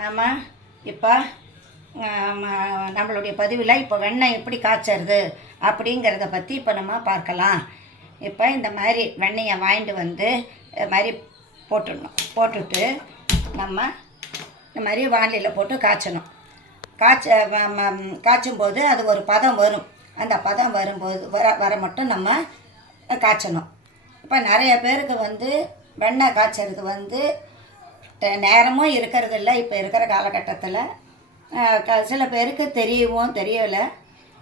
நாம் இப்போ நம்மளுடைய பதிவில் இப்போ வெண்ணெய் எப்படி காய்ச்சறது அப்படிங்கிறத பற்றி இப்போ நம்ம பார்க்கலாம். இப்போ இந்த மாதிரி வெண்ணெயை வாங்கிட்டு வந்து இது மாதிரி போட்டுட்டு நம்ம இந்த மாதிரி வானிலையில் போட்டு காய்ச்சணும். காய்ச்சும்போது அது ஒரு பதம் வரும். அந்த பதம் வரும்போது வர மட்டும் நம்ம காய்ச்சணும். இப்போ நிறைய பேருக்கு வந்து வெண்ணெய் காய்ச்சறது வந்து நேரமும் இருக்கிறது இல்லை. இப்போ இருக்கிற காலகட்டத்தில் சில பேருக்கு தெரியவும் தெரியலை.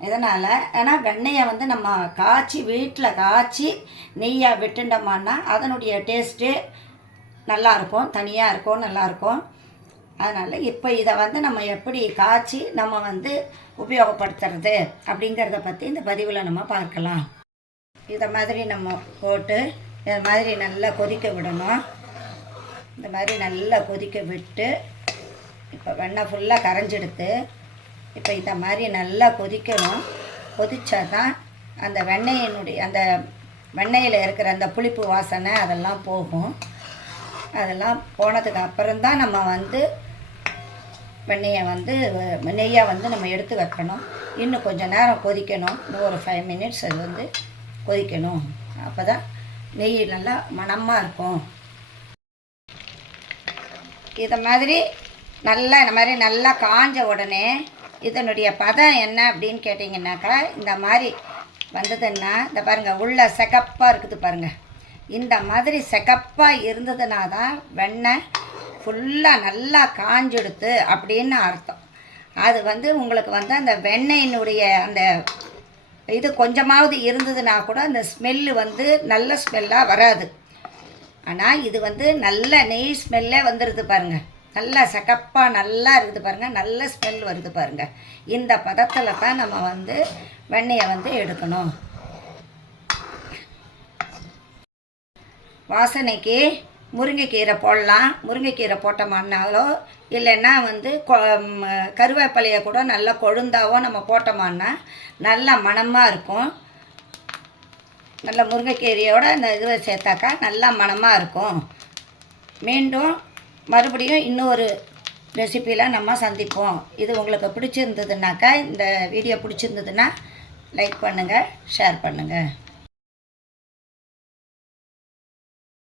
இதனால் ஏன்னா வெண்ணெயை வந்து நம்ம வீட்டில் காய்ச்சி நெய்யாக விட்டுட்டோம்னா அதனுடைய டேஸ்ட்டு நல்லாயிருக்கும், தனியாக இருக்கும், நல்லாயிருக்கும். அதனால் இப்போ இதை வந்து நம்ம எப்படி காய்ச்சி நம்ம வந்து உபயோகப்படுத்துறது அப்படிங்கிறத பற்றி இந்த பதிவில் நம்ம பார்க்கலாம். இதை மாதிரி நம்ம போட்டு இதை மாதிரி நல்லா கொதிக்க விடணும். இந்த மாதிரி நல்லா கொதிக்க விட்டு இப்போ வெண்ணெய் ஃபுல்லாக கரைஞ்செடுத்து இப்போ இதை மாதிரி நல்லா கொதிக்கணும். கொதித்தா தான் அந்த வெண்ணெயில் இருக்கிற அந்த புளிப்பு வாசனை அதெல்லாம் போகும். அதெல்லாம் போனதுக்கு அப்புறம்தான் நம்ம வந்து வெண்ணெயை வந்து நெய்யாக வந்து நம்ம எடுத்து வைக்கணும். இன்னும் கொஞ்சம் நேரம் கொதிக்கணும். இன்னும் ஒரு 5 minutes அது வந்து கொதிக்கணும். அப்போ தான் நெய் நல்லா மணமாக இருக்கும். இதை மாதிரி இந்த மாதிரி நல்லா காஞ்ச உடனே இதனுடைய பதம் என்ன அப்படின்னு கேட்டிங்கன்னாக்கா இந்த மாதிரி வந்ததுன்னா இந்த பாருங்கள் உள்ள செகப்பாக இருக்குது பாருங்கள். இந்த மாதிரி செகப்பாக இருந்ததுனா தான் வெண்ணெய் ஃபுல்லாக நல்லா காஞ்செடுத்து அப்படின்னு அர்த்தம். அது வந்து உங்களுக்கு வந்து அந்த வெண்ணெயினுடைய அந்த இது கொஞ்சமாவது இருந்ததுன்னா கூட அந்த ஸ்மெல்லு வந்து நல்ல ஸ்மெல்லாக வராது. ஆனால் இது வந்து நல்ல நெய் ஸ்மெல்லே வந்துடுது பாருங்கள். நல்லா சகப்பாக நல்லா இருக்குது பாருங்கள். நல்ல ஸ்மெல் வருது பாருங்கள். இந்த பதத்தில் தான் நம்ம வந்து வெண்ணெயை வந்து எடுக்கணும். வாசனைக்கு முருங்கைக்கீரை போடலாம். முருங்கைக்கீரை போட்டோமானாலோ இல்லைன்னா வந்து கருவேப்பிலையை கூட நல்லா கொழுந்தாவோ நம்ம போட்டோமான்னா நல்லா மணமாக இருக்கும். நல்ல முருங்கைக்கீரையோட இந்த இதுவை சேர்த்தாக்கா நல்லா மணமாக இருக்கும். மீண்டும் மறுபடியும் இன்னொரு ரெசிப்பியில் நம்ம சந்திப்போம். இது உங்களுக்கு பிடிச்சிருந்ததுனாக்கா இந்த வீடியோ பிடிச்சிருந்ததுன்னா லைக் பண்ணுங்கள், ஷேர் பண்ணுங்கள்.